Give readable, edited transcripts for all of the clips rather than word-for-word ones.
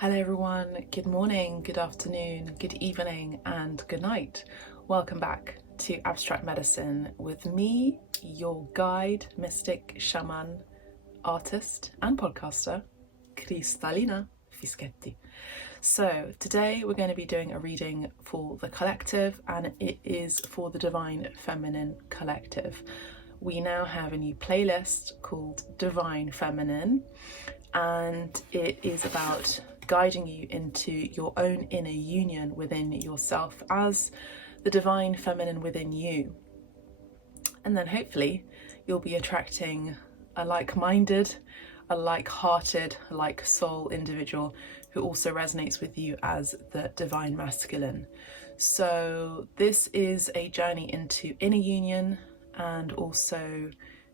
Hello everyone, good morning, good afternoon, good evening and good night. Welcome back to Abstract Medicine with me, your guide, mystic, shaman, artist and podcaster, Cristallina Fischetti. So today we're going to be doing a reading for the collective, and it is for the Divine Feminine Collective. We now have a new playlist called Divine Feminine, and it is about guiding you into your own inner union within yourself as the divine feminine within you. And then hopefully you'll be attracting a like-minded, a like-hearted, like-soul individual who also resonates with you as the divine masculine. So this is a journey into inner union and also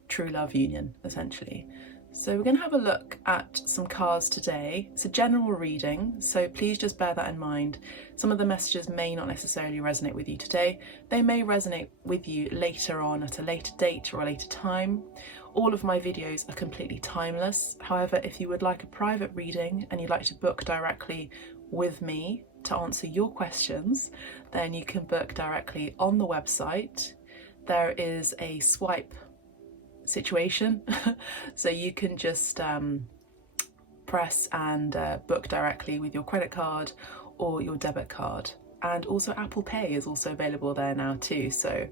true love union, essentially. So we're going to have a look at some cards today. It's a general reading, so please just bear that in mind. Some of the messages may not necessarily resonate with you today. They may resonate with you later on at a later date or a later time. All of my videos are completely timeless. However, if you would like a private reading and you'd like to book directly with me to answer your questions, then you can book directly on the website. There is a swipe situation, so you can just press and book directly with your credit card or your debit card, and also Apple Pay is also available there now too. So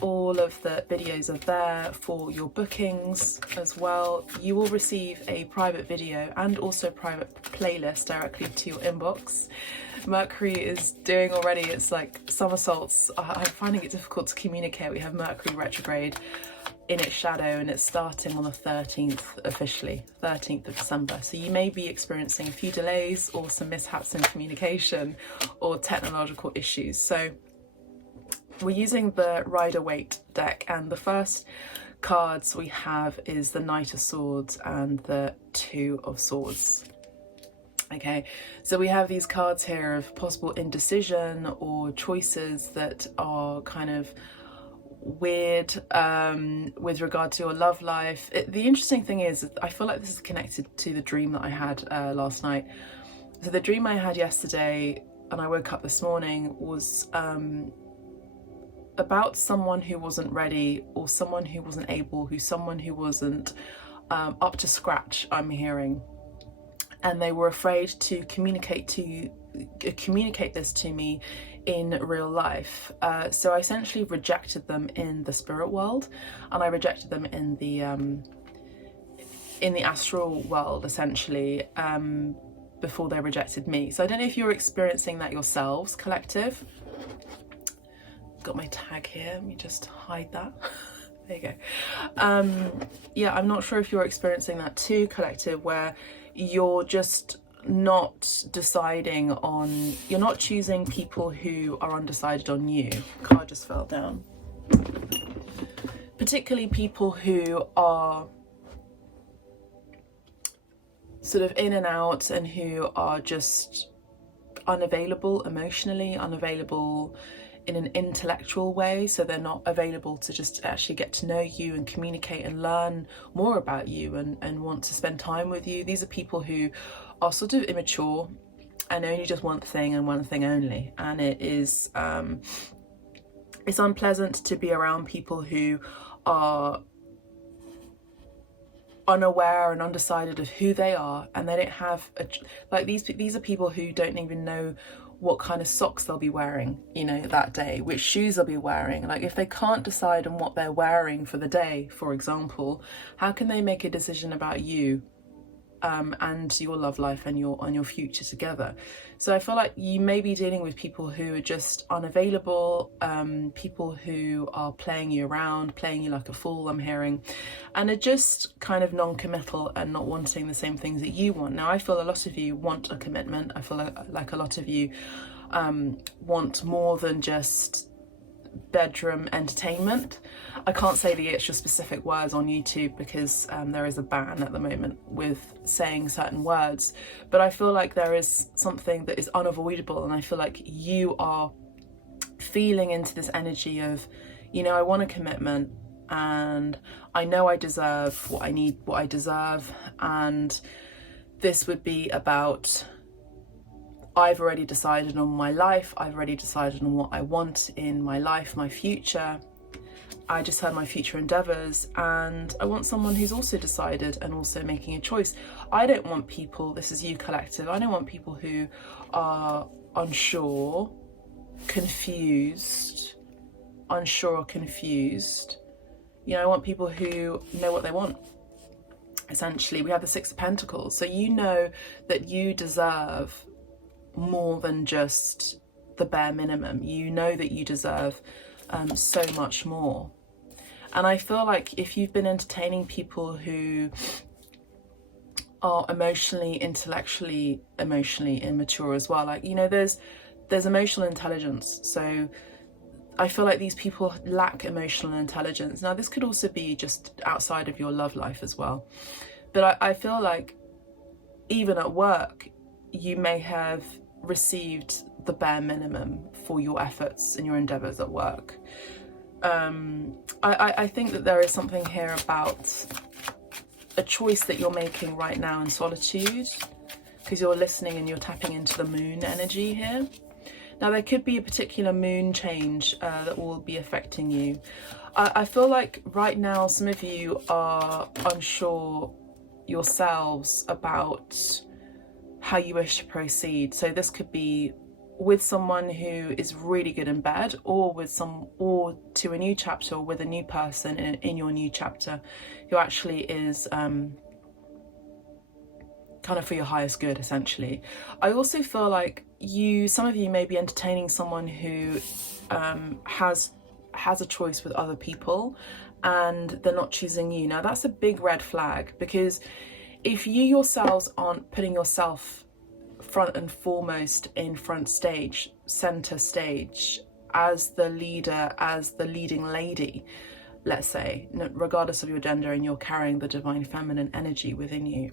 all of the videos are there for your bookings as well. You will receive a private video and also private playlist directly to your inbox. Mercury is doing already, it's like somersaults. I'm finding it difficult to communicate. We have Mercury retrograde in its shadow, and it's starting on the 13th officially, 13th of December. So you may be experiencing a few delays or some mishaps in communication or technological issues. So we're using the Rider-Waite deck, and the first cards we have is the Knight of Swords and the Two of Swords. Okay, so we have these cards here of possible indecision or choices that are kind of weird with regard to your love life. The interesting thing is, I feel like this is connected to the dream that I had last night. So the dream I had yesterday and I woke up this morning was about someone who wasn't ready, or someone who wasn't able, someone who wasn't up to scratch, I'm hearing. And they were afraid to communicate this to me in real life. So I essentially rejected them in the spirit world, and I rejected them in the astral world, essentially, before they rejected me. So I don't know if you're experiencing that yourselves, collective. Got my tag here, let me just hide that. There you go. Yeah, I'm not sure if you're experiencing that too, collective, where you're just not deciding on, you're not choosing people who are undecided on you. Card just fell down. Particularly people who are sort of in and out, and who are just unavailable emotionally, unavailable in an intellectual way, so they're not available to just actually get to know you and communicate and learn more about you and want to spend time with you. These are people who are sort of immature and only just one thing and one thing only, and it is it's unpleasant to be around people who are unaware and undecided of who they are, and they don't have these are people who don't even know what kind of socks they'll be wearing, you know, that day, which shoes they'll be wearing. Like, if they can't decide on what they're wearing for the day, for example, how can they make a decision about you and your love life and your future together? So I feel like you may be dealing with people who are just unavailable, people who are playing you around, playing you like a fool, I'm hearing, and are just kind of non-committal and not wanting the same things that you want. Now, I feel a lot of you want a commitment. I feel like a lot of you want more than just bedroom entertainment. I can't say the extra specific words on YouTube because there is a ban at the moment with saying certain words, but I feel like there is something that is unavoidable, and I feel like you are feeling into this energy of, you know, I want a commitment, and I know I deserve what I need, what I deserve, and this would be about I've already decided on my life, I've already decided on what I want in my life, my future. I just had my future endeavours, and I want someone who's also decided and also making a choice. I don't want people, this is you collective, I don't want people who are unsure, confused. You know, I want people who know what they want. Essentially, we have the Six of Pentacles. So you know that you deserve more than just the bare minimum. You know that you deserve so much more. And I feel like if you've been entertaining people who are emotionally, intellectually, emotionally immature as well, like, you know, there's emotional intelligence. So I feel like these people lack emotional intelligence. Now, this could also be just outside of your love life as well. But I feel like even at work, you may have received the bare minimum for your efforts and your endeavours at work. I think that there is something here about a choice that you're making right now in solitude, because you're listening and you're tapping into the moon energy here. Now, there could be a particular moon change that will be affecting you. I feel like right now some of you are unsure yourselves about how you wish to proceed. So this could be with someone who is really good in bed, or to a new chapter, or with a new person in your new chapter who actually is kind of for your highest good, essentially. I also feel like some of you may be entertaining someone who has a choice with other people and they're not choosing you. Now, that's a big red flag, because if you yourselves aren't putting yourself front and foremost in front stage, center stage, as the leader, as the leading lady, let's say, regardless of your gender, and you're carrying the divine feminine energy within you,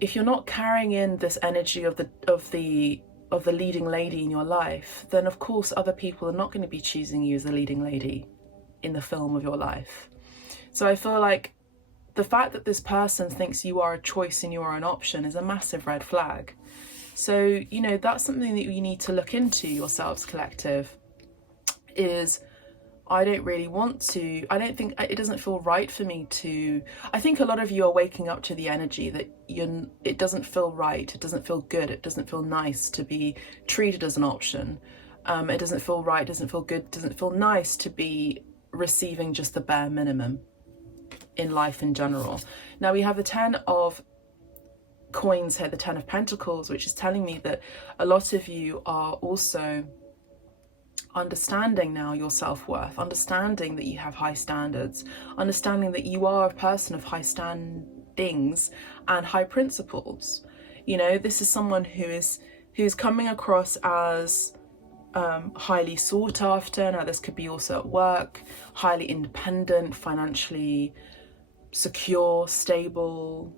if you're not carrying in this energy of the leading lady in your life, then of course other people are not going to be choosing you as the leading lady in the film of your life. So I feel like the fact that this person thinks you are a choice and you are an option is a massive red flag. So, you know, that's something that you need to look into yourselves, collective, is I don't think it doesn't feel right for me to, I think a lot of you are waking up to the energy that it doesn't feel right, it doesn't feel good, it doesn't feel nice to be treated as an option. It doesn't feel right, doesn't feel good, doesn't feel nice to be receiving just the bare minimum in life in general. Now we have the 10 of coins here, the 10 of Pentacles, which is telling me that a lot of you are also understanding now your self-worth, understanding that you have high standards, understanding that you are a person of high standings and high principles. You know, this is someone who's coming across as highly sought after. Now, this could be also at work, highly independent, financially secure, stable.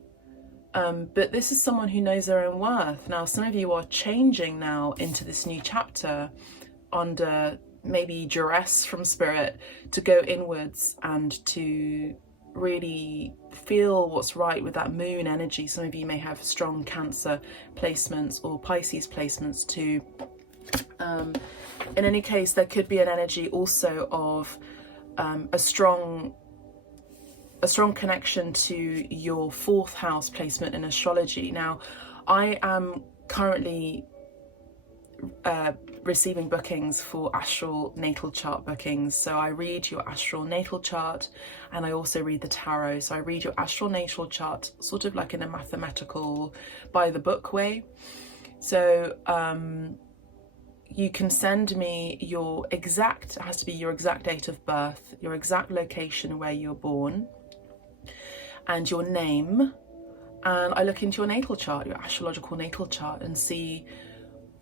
But this is someone who knows their own worth. Now, some of you are changing now into this new chapter under maybe duress from spirit to go inwards and to really feel what's right with that moon energy. Some of you may have strong Cancer placements or Pisces placements too. In any case, there could be an energy also of a strong connection to your 4th house placement in astrology. Now, I am currently receiving bookings for astral natal chart bookings. So I read your astral natal chart and I also read the tarot. So I read your astral natal chart sort of like in a mathematical, by the book way. So you can send me it has to be your exact date of birth, your exact location where you're born, and your name. And I look into your natal chart, your astrological natal chart, and see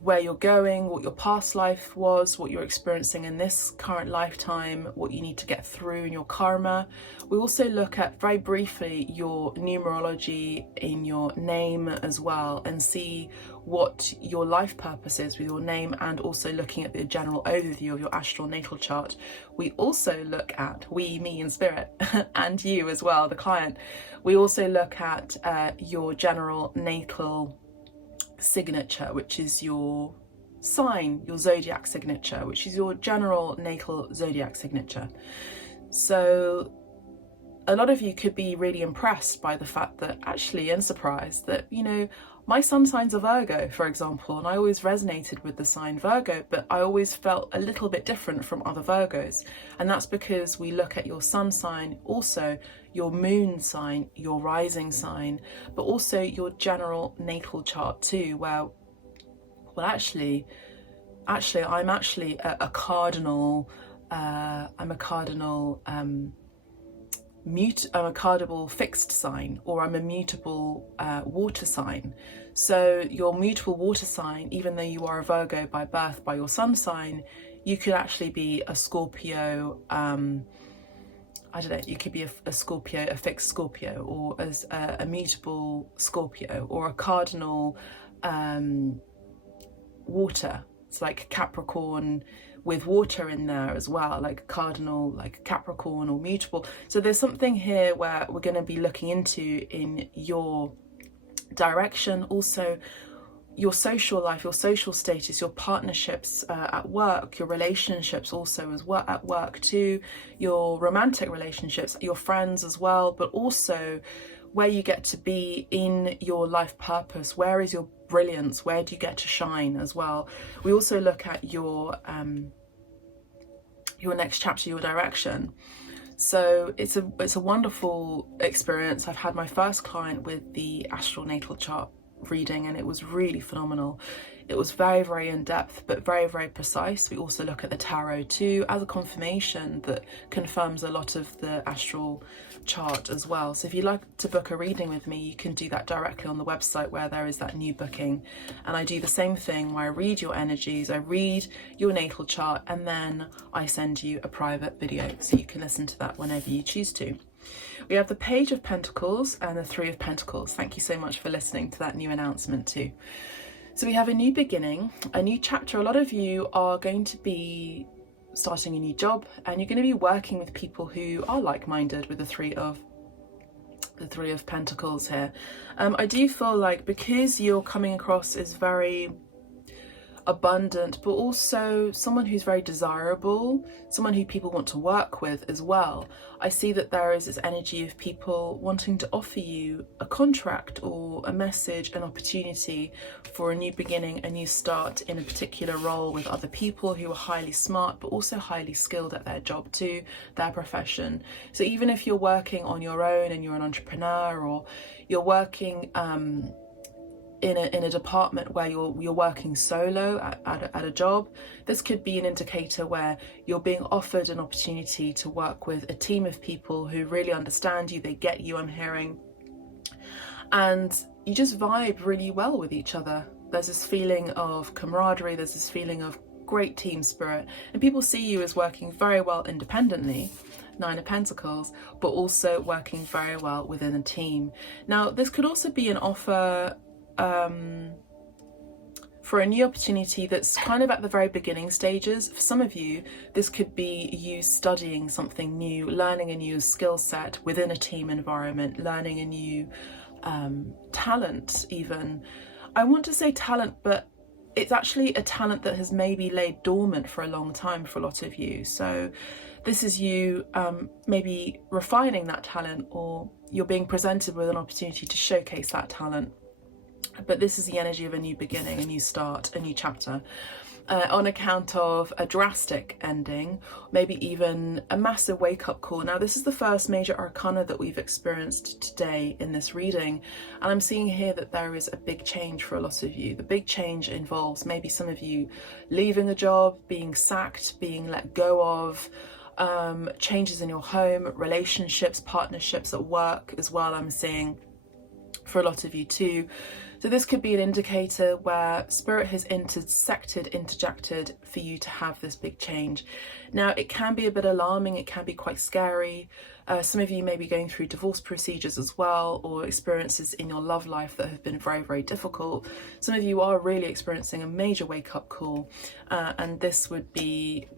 where you're going, what your past life was, what you're experiencing in this current lifetime, what you need to get through in your karma. We also look at, very briefly, your numerology in your name as well, and see what your life purpose is with your name, and also looking at the general overview of your astral natal chart. We also look at, me and spirit, and you as well, the client, we also look at your general natal signature, which is your sign, your zodiac signature, which is your general natal zodiac signature. So a lot of you could be really impressed by the fact that actually, and surprised that, you know, my sun sign's a Virgo, for example, and I always resonated with the sign Virgo, but I always felt a little bit different from other Virgos. And that's because we look at your sun sign, also your moon sign, your rising sign, but also your general natal chart too, where, well, actually, I'm actually a cardinal, I'm a cardinal fixed sign, or I'm a mutable water sign. So your mutable water sign, even though you are a Virgo by birth, by your sun sign, you could actually be a Scorpio, I don't know, you could be a Scorpio, a fixed Scorpio, or as a mutable Scorpio, or a cardinal water. It's like Capricorn with water in there as well, like cardinal, like Capricorn, or mutable. So there's something here where we're going to be looking into in your direction. Also your social life, your social status, your partnerships at work, your relationships also as well at work too, your romantic relationships, your friends as well, but also where you get to be in your life purpose. Where is your brilliance? Where do you get to shine as well? We also look at your next chapter, your direction. So it's a wonderful experience. I've had my first client with the astral natal chart reading, and it was really phenomenal. It was very, very in-depth, but very, very precise. We also look at the tarot too as a confirmation that confirms a lot of the astral chart as well. So if you'd like to book a reading with me, you can do that directly on the website where there is that new booking. And I do the same thing where I read your energies, I read your natal chart, and then I send you a private video so you can listen to that whenever you choose to. We have the Page of Pentacles and the Three of Pentacles. Thank you so much for listening to that new announcement too. So we have a new beginning, a new chapter. A lot of you are going to be starting a new job, and you're going to be working with people who are like-minded with the Three of Pentacles here. I do feel like because you're coming across as very abundant, but also someone who's very desirable, someone who people want to work with as well, I see that there is this energy of people wanting to offer you a contract or a message, an opportunity for a new beginning, a new start in a particular role with other people who are highly smart, but also highly skilled at their job too, their profession. So even if you're working on your own and you're an entrepreneur, or you're working in a department where you're working solo at a job, this could be an indicator where you're being offered an opportunity to work with a team of people who really understand you, they get you, I'm hearing, and you just vibe really well with each other. There's this feeling of camaraderie, there's this feeling of great team spirit, and people see you as working very well independently, Nine of Pentacles, but also working very well within a team. Now this could also be an offer for a new opportunity that's kind of at the very beginning stages. For some of you, this could be you studying something new, learning a new skill set within a team environment, learning a new talent even. I want to say talent, but it's actually a talent that has maybe laid dormant for a long time for a lot of you. So this is you maybe refining that talent, or you're being presented with an opportunity to showcase that talent. But this is the energy of a new beginning, a new start, a new chapter, on account of a drastic ending, maybe even a massive wake-up call. Now this is the first major arcana that we've experienced today in this reading, and I'm seeing here that there is a big change for a lot of you. The big change involves maybe some of you leaving a job, being sacked, being let go of, changes in your home, relationships, partnerships at work as well, I'm seeing for a lot of you too. So this could be an indicator where spirit has interjected for you to have this big change. Now it can be a bit alarming, it can be quite scary. Some of you may be going through divorce procedures as well, or experiences in your love life that have been very, very difficult. Some of you are really experiencing a major wake-up call, and this would be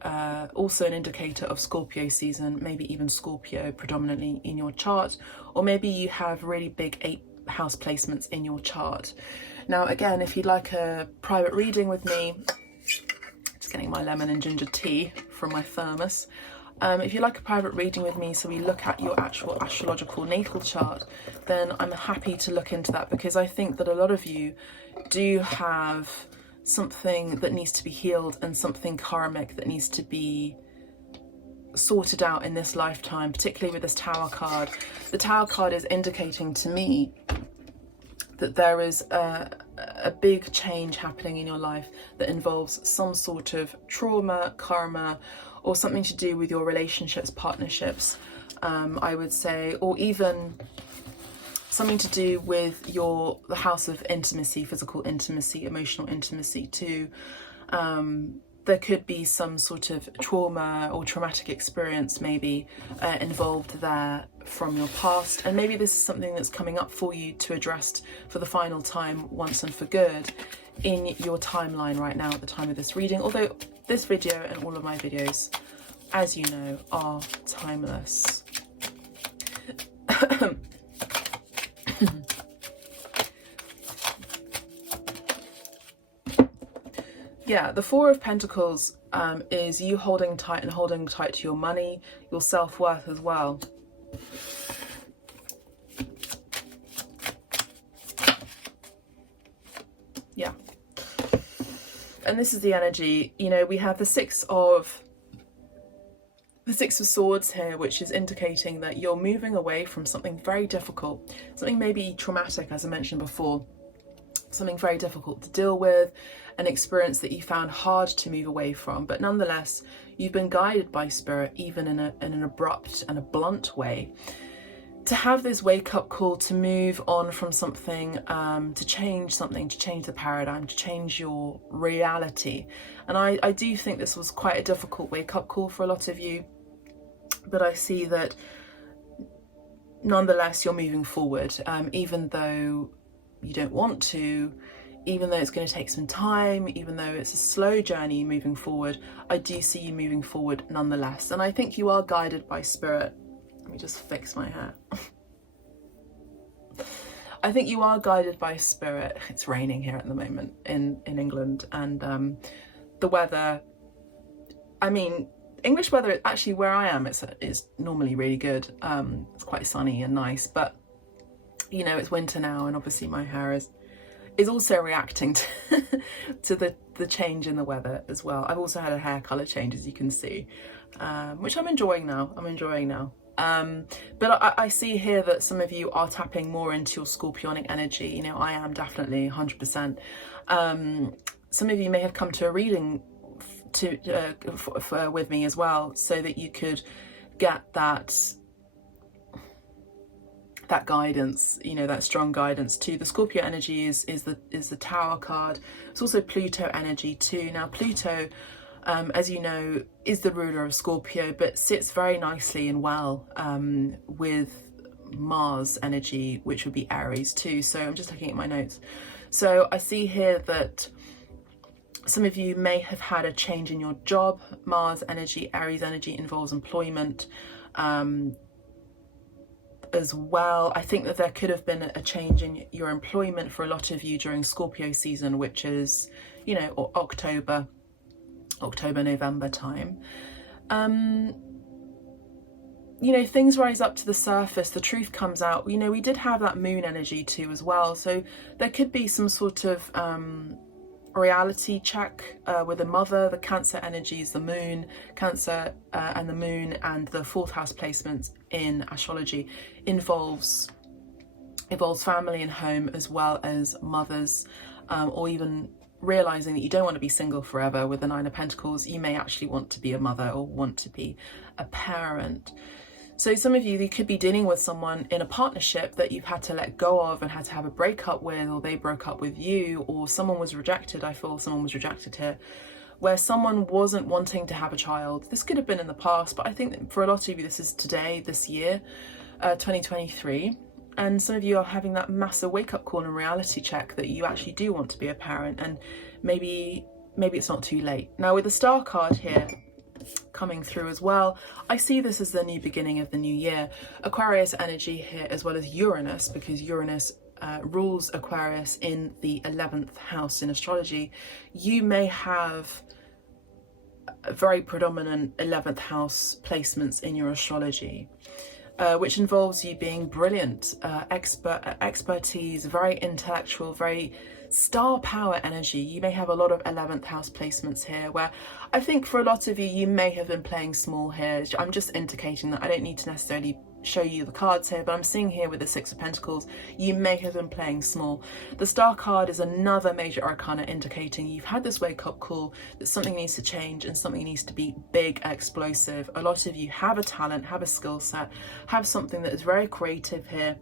also an indicator of Scorpio season, maybe even Scorpio predominantly in your chart, or maybe you have really big 8th house placements in your chart. Now again, if you'd like a private reading with me, just getting my lemon and ginger tea from my thermos. If you'd like a private reading with me, so we look at your actual astrological natal chart, then I'm happy to look into that, because I think that a lot of you do have something that needs to be healed and something karmic that needs to be sorted out in this lifetime, particularly with this Tower card. The Tower card is indicating to me that there is a big change happening in your life that involves some sort of trauma, karma, or something to do with your relationships, partnerships, I would say, or even something to do with the house of intimacy, physical intimacy, emotional intimacy too. There could be some sort of trauma or traumatic experience maybe involved there from your past, and maybe this is something that's coming up for you to address for the final time, once and for good, in your timeline right now at the time of this reading. Although this video and all of my videos, as you know, are timeless. Yeah, the Four of Pentacles is you holding tight to your money, your self-worth as well. Yeah. And this is the energy, you know, we have the Six of Swords here, which is indicating that you're moving away from something very difficult, something maybe traumatic, as I mentioned before, something very difficult to deal with, an experience that you found hard to move away from, but nonetheless you've been guided by spirit, even in an abrupt and a blunt way, to have this wake-up call to move on from something, to change the paradigm, to change your reality. And I do think this was quite a difficult wake-up call for a lot of you, but I see that nonetheless you're moving forward, even though you don't want to, even though it's going to take some time, even though it's a slow journey moving forward. I do see you moving forward nonetheless, and I think you are guided by spirit. Let me just fix my hair. I think you are guided by spirit. It's raining here at the moment in England, and the weather, I mean, English weather, actually where I am, it's normally really good. It's quite sunny and nice, but you know, it's winter now, and obviously my hair is also reacting to the change in the weather as well. I've also had a hair colour change, as you can see, which I'm enjoying now. But I see here that some of you are tapping more into your Scorpionic energy. You know, I am definitely 100%. Some of you may have come to a reading with me as well, so that you could get that guidance, you know, that strong guidance too. The Scorpio energy is the Tower card. It's also Pluto energy too. Now Pluto, as you know, is the ruler of Scorpio, but sits very nicely and well with Mars energy, which would be Aries too. So I'm just looking at my notes. So I see here that some of you may have had a change in your job. Mars energy, Aries energy involves employment as well. I think that there could have been a change in your employment for a lot of you during Scorpio season, which is, you know, or October, November time. You know, things rise up to the surface, the truth comes out. You know, we did have that moon energy too as well, so there could be some sort of reality check with the mother. The Cancer energies, the moon, Cancer and the moon, and the fourth house placements in astrology involves family and home, as well as mothers, or even realizing that you don't want to be single forever. With the Nine of Pentacles, you may actually want to be a mother or want to be a parent. So some of you could be dealing with someone in a partnership that you've had to let go of and had to have a breakup with, or they broke up with you, or someone was rejected. I feel someone was rejected here, where someone wasn't wanting to have a child. This could have been in the past, but I think that for a lot of you, this is today, this year, 2023. And some of you are having that massive wake-up call and reality check that you actually do want to be a parent, and maybe it's not too late. Now with the Star card here coming through as well, I see this as the new beginning of the new year. Aquarius energy here, as well as Uranus, because Uranus rules Aquarius in the 11th house in astrology, you may have very predominant 11th house placements in your astrology, which involves you being brilliant, expertise, very intellectual, very star power energy. You may have a lot of 11th house placements here, where I think for a lot of you, you may have been playing small here. I'm just indicating that. I don't need to necessarily show you the cards here, but I'm seeing here with the Six of Pentacles, you may have been playing small. The Star card is another major arcana indicating you've had this wake-up call that something needs to change and something needs to be big, explosive. A lot of you have a talent, have a skill set, have something that is very creative here,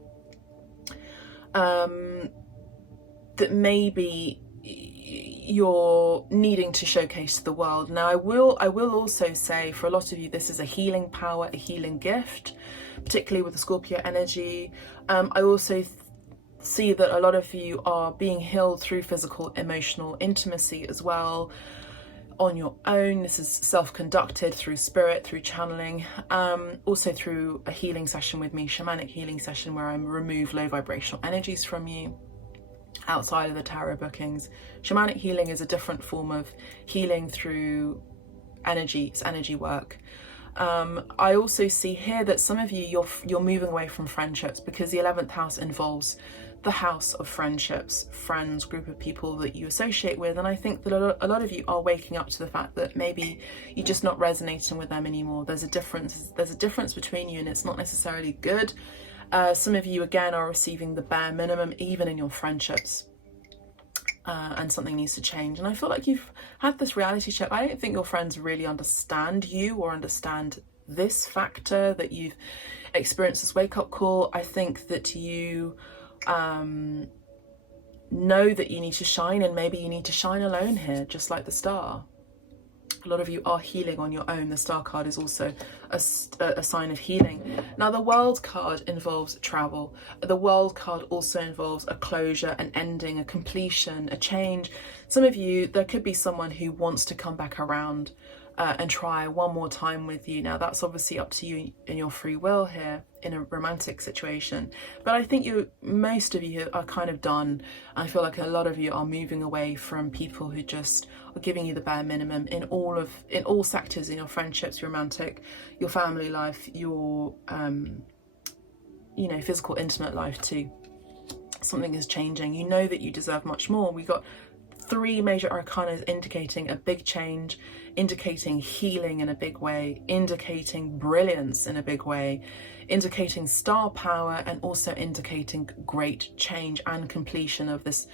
that maybe you're needing to showcase to the world. Now I will also say, for a lot of you, this is a healing power, a healing gift, particularly with the Scorpio energy. I also see that a lot of you are being healed through physical, emotional intimacy as well, on your own. This is self-conducted through spirit, through channeling, also through a healing session with me, shamanic healing session, where I remove low vibrational energies from you outside of the tarot bookings. Shamanic healing is a different form of healing through energy. It's energy work. I also see here that some of you, you're moving away from friendships, because the 11th house involves the house of friendships, friends, group of people that you associate with. And I think that a lot of you are waking up to the fact that maybe you're just not resonating with them anymore. There's a difference between you, and it's not necessarily good. Some of you, again, are receiving the bare minimum, even in your friendships. And something needs to change. And I feel like you've had this reality check. I don't think your friends really understand you or understand this factor, that you've experienced this wake-up call. I think that you know that you need to shine, and maybe you need to shine alone here, just like the Star. A lot of you are healing on your own. The Star card is also a sign of healing. Now, the World card involves travel. The World card also involves a closure, an ending, a completion, a change. Some of you, there could be someone who wants to come back around and try one more time with you. Now, that's obviously up to you in your free will here in a romantic situation. But I think most of you are kind of done. I feel like a lot of you are moving away from people who just are giving you the bare minimum in all sectors, in your friendships, your romantic, your family life, your physical, intimate life too. Something is changing. You know that you deserve much more. We got 3 major arcana indicating a big change, indicating healing in a big way, indicating brilliance in a big way, indicating star power, and also indicating great change and completion of this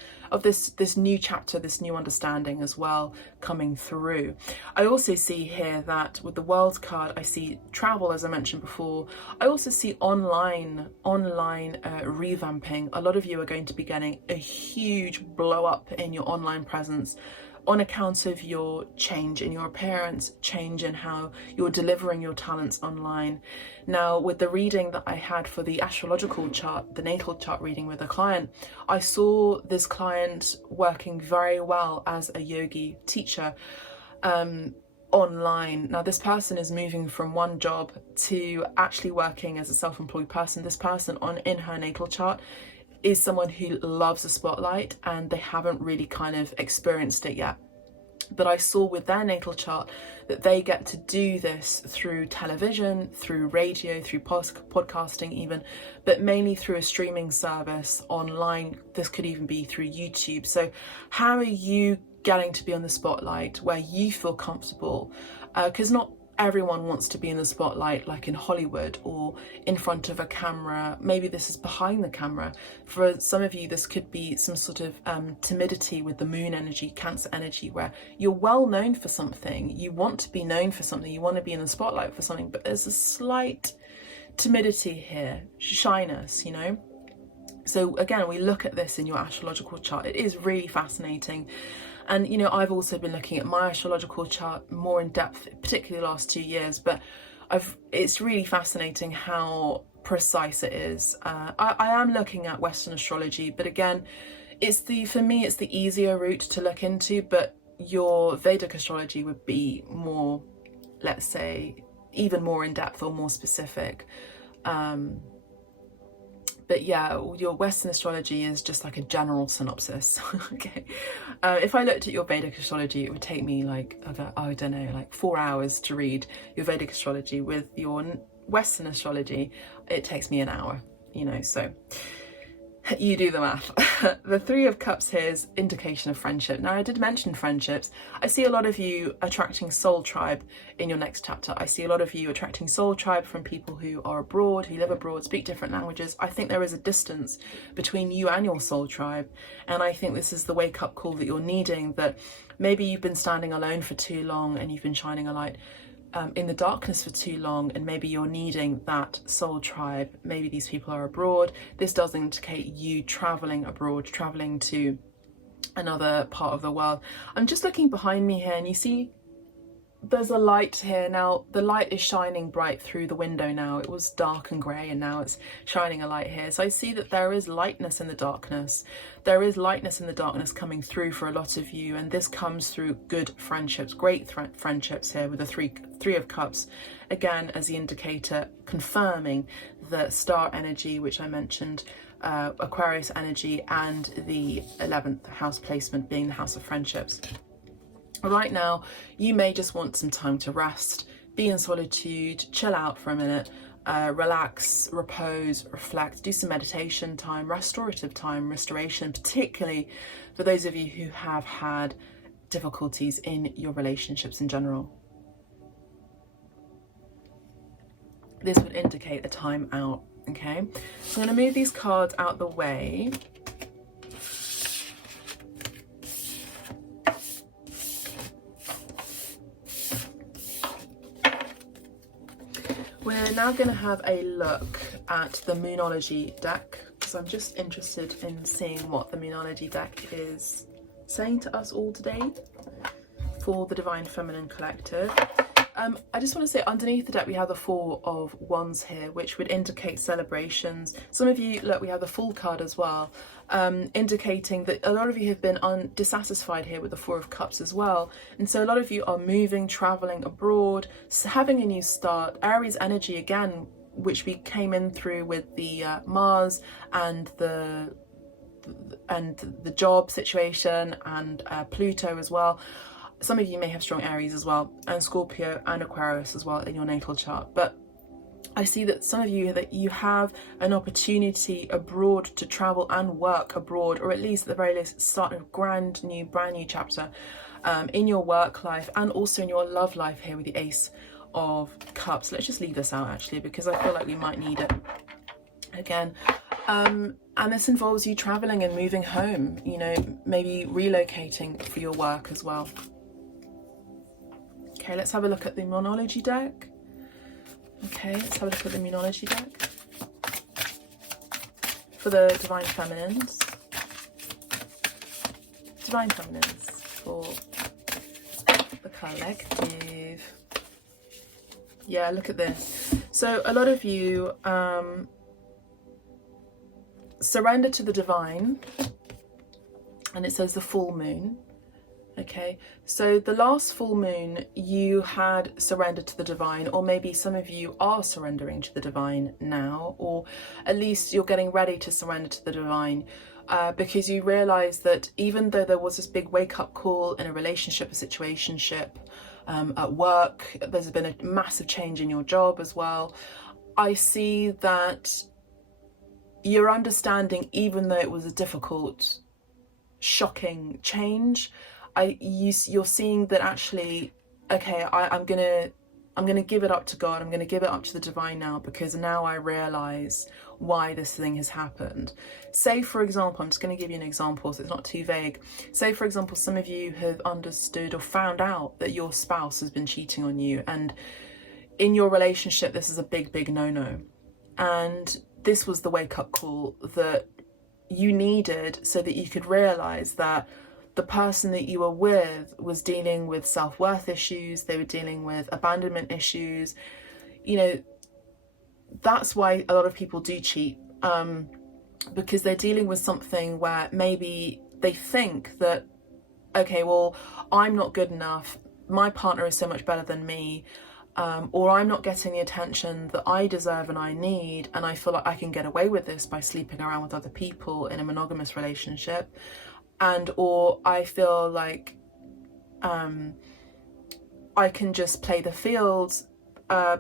new chapter, this new understanding as well coming through. I also see here that with the World card, I see travel, as I mentioned before. I also see online revamping. A lot of you are going to be getting a huge blow up in your online presence on account of your change in your appearance, change in how you're delivering your talents online. Now, with the reading that I had for the astrological chart, the natal chart reading with a client, I saw this client working very well as a yogi teacher online. Now, this person is moving from one job to actually working as a self-employed person. This person in her natal chart is someone who loves the spotlight, and they haven't really kind of experienced it yet. But I saw with their natal chart that they get to do this through television, through radio, through podcasting even, but mainly through a streaming service online. This could even be through YouTube. So how are you getting to be on the spotlight where you feel comfortable? Because not everyone wants to be in the spotlight, like in Hollywood or in front of a camera. Maybe this is behind the camera. For some of you, this could be some sort of timidity with the moon energy, Cancer energy, where you're well known for something. You want to be known for something. You want to be in the spotlight for something, but there's a slight timidity here, shyness, So again, we look at this in your astrological chart. It is really fascinating. And, I've also been looking at my astrological chart more in depth, particularly the last 2 years, but it's really fascinating how precise it is. I am looking at Western astrology, but again, for me, it's the easier route to look into, but your Vedic astrology would be more, let's say, even more in depth or more specific. But yeah, your Western astrology is just like a general synopsis. Okay. If I looked at your Vedic astrology, it would take me like, I don't know, like 4 hours to read your Vedic astrology. With your Western astrology, it takes me an hour, you know, so you do the math. The Three of Cups here is indication of friendship. Now, I did mention friendships. I see a lot of you attracting soul tribe in your next chapter. I see a lot of you attracting soul tribe from people who are abroad, who live abroad, speak different languages. I think there is a distance between you and your soul tribe. And I think this is the wake-up call that you're needing, that maybe you've been standing alone for too long and you've been shining a light in the darkness for too long, and maybe you're needing that soul tribe. Maybe these people are abroad. This does indicate you traveling abroad, traveling to another part of the world. I'm just looking behind me here, and you see there's a light here. Now the light is shining bright through the window now. It was dark and grey, and now it's shining a light here. So I see that there is lightness in the darkness. There is lightness in the darkness coming through for a lot of you, and this comes through good friendships, great friendships here with the three of Cups, again as the indicator, confirming the star energy which I mentioned, Aquarius energy, and the 11th house placement being the house of friendships. Right now, you may just want some time to rest, be in solitude, chill out for a minute, relax, repose, reflect, do some meditation time, restorative time, restoration, particularly for those of you who have had difficulties in your relationships in general. This would indicate a time out, okay? So I'm going to move these cards out the way. We're now going to have a look at the Moonology deck, because I'm just interested in seeing what the Moonology deck is saying to us all today for the Divine Feminine Collective. I just want to say, underneath the deck we have the Four of Wands here, which would indicate celebrations. Some of you, look, we have the Fool card as well, indicating that a lot of you have been dissatisfied here with the Four of Cups as well. And so a lot of you are moving, traveling abroad, having a new start. Aries energy again, which we came in through with the Mars and the job situation, and Pluto as well. Some of you may have strong Aries as well, and Scorpio and Aquarius as well in your natal chart. But I see that some of you, that you have an opportunity abroad to travel and work abroad, or at least at the very least start a brand new chapter in your work life and also in your love life here with the Ace of Cups. Let's just leave this out actually, because I feel like we might need it again. And this involves you traveling and moving home, you know, maybe relocating for your work as well. Okay, let's have a look at the Moonology deck. Okay, let's have a look at the Moonology deck for the Divine Feminines. Divine Feminines for the collective. Yeah, look at this. So a lot of you surrender to the divine, and it says the full moon. Okay, so the last full moon you had surrendered to the divine, or maybe some of you are surrendering to the divine now, or at least you're getting ready to surrender to the divine, because you realize that even though there was this big wake-up call in a relationship, a situationship, at work, there's been a massive change in your job as well. I see that you're understanding, even though it was a difficult, shocking change, you're seeing that actually, okay, I'm gonna give it up to God. I'm gonna give it up to the divine now, because now I realize why this thing has happened. Say for example, I'm just going to give you an example so it's not too vague. Say for example, some of you have understood or found out that your spouse has been cheating on you, and in your relationship this is a big no-no, and this was the wake-up call that you needed so that you could realize that the person that you were with was dealing with self-worth issues, they were dealing with abandonment issues. You know, that's why a lot of people do cheat, because they're dealing with something where maybe they think that, okay, well, I'm not good enough, my partner is so much better than me, or I'm not getting the attention that I deserve and I need, and I feel like I can get away with this by sleeping around with other people in a monogamous relationship, and or I feel like I can just play the field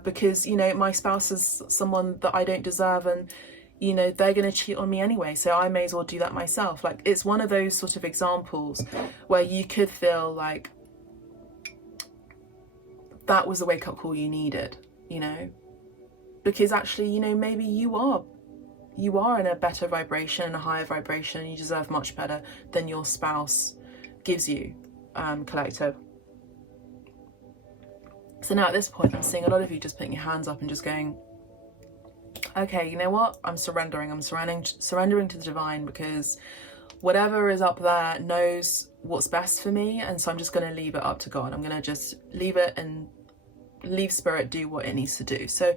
because, you know, my spouse is someone that I don't deserve, and, you know, they're going to cheat on me anyway, so I may as well do that myself. Like, it's one of those sort of examples where you could feel like that was the wake-up call you needed, you know, because actually, you know, maybe you are in a better vibration, and a higher vibration, and you deserve much better than your spouse gives you, collective. So now at this point, I'm seeing a lot of you just putting your hands up and just going, okay, you know what, I'm surrendering to the divine, because whatever is up there knows what's best for me, and so I'm just going to leave it up to God. I'm going to just leave it and leave spirit do what it needs to do. So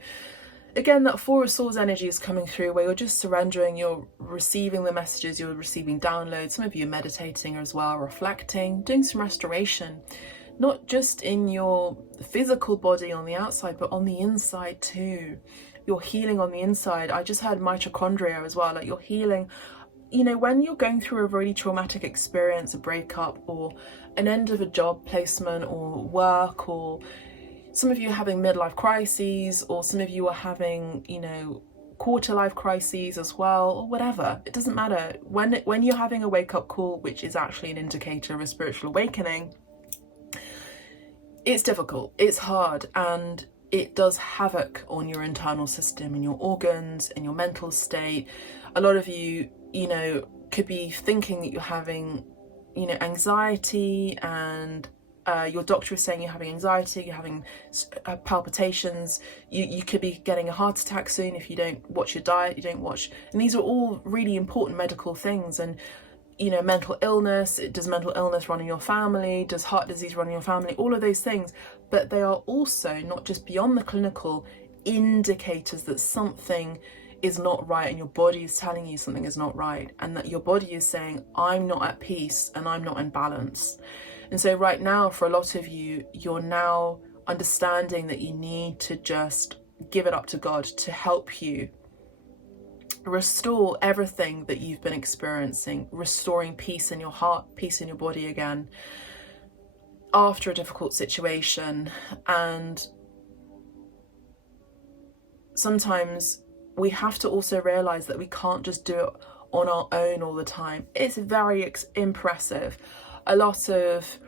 again, that Four of Swords energy is coming through, where you're just surrendering, you're receiving the messages, you're receiving downloads. Some of you are meditating as well, reflecting, doing some restoration, not just in your physical body on the outside, but on the inside too. You're healing on the inside. I just heard mitochondria as well, like you're healing. You know, when you're going through a really traumatic experience, a breakup or an end of a job placement or work, or some of you are having midlife crises, or some of you are having, you know, quarter life crises as well, or whatever, it doesn't matter. When you're having a wake-up call, which is actually an indicator of a spiritual awakening, it's difficult, it's hard, and it does havoc on your internal system and your organs and your mental state. A lot of you, you know, could be thinking that you're having, you know, anxiety, and your doctor is saying you're having anxiety, you're having palpitations, you could be getting a heart attack soon if you don't watch your diet, you don't watch, and these are all really important medical things. And, you know, mental illness, does mental illness run in your family, does heart disease run in your family, all of those things. But they are also not just beyond the clinical indicators that something is not right, and your body is telling you something is not right, and that your body is saying, I'm not at peace and I'm not in balance. And so right now, for a lot of you, you're now understanding that you need to just give it up to God to help you restore everything that you've been experiencing, restoring peace in your heart, peace in your body again after a difficult situation. And sometimes we have to also realize that we can't just do it on our own all the time. It's very impressive. A lot of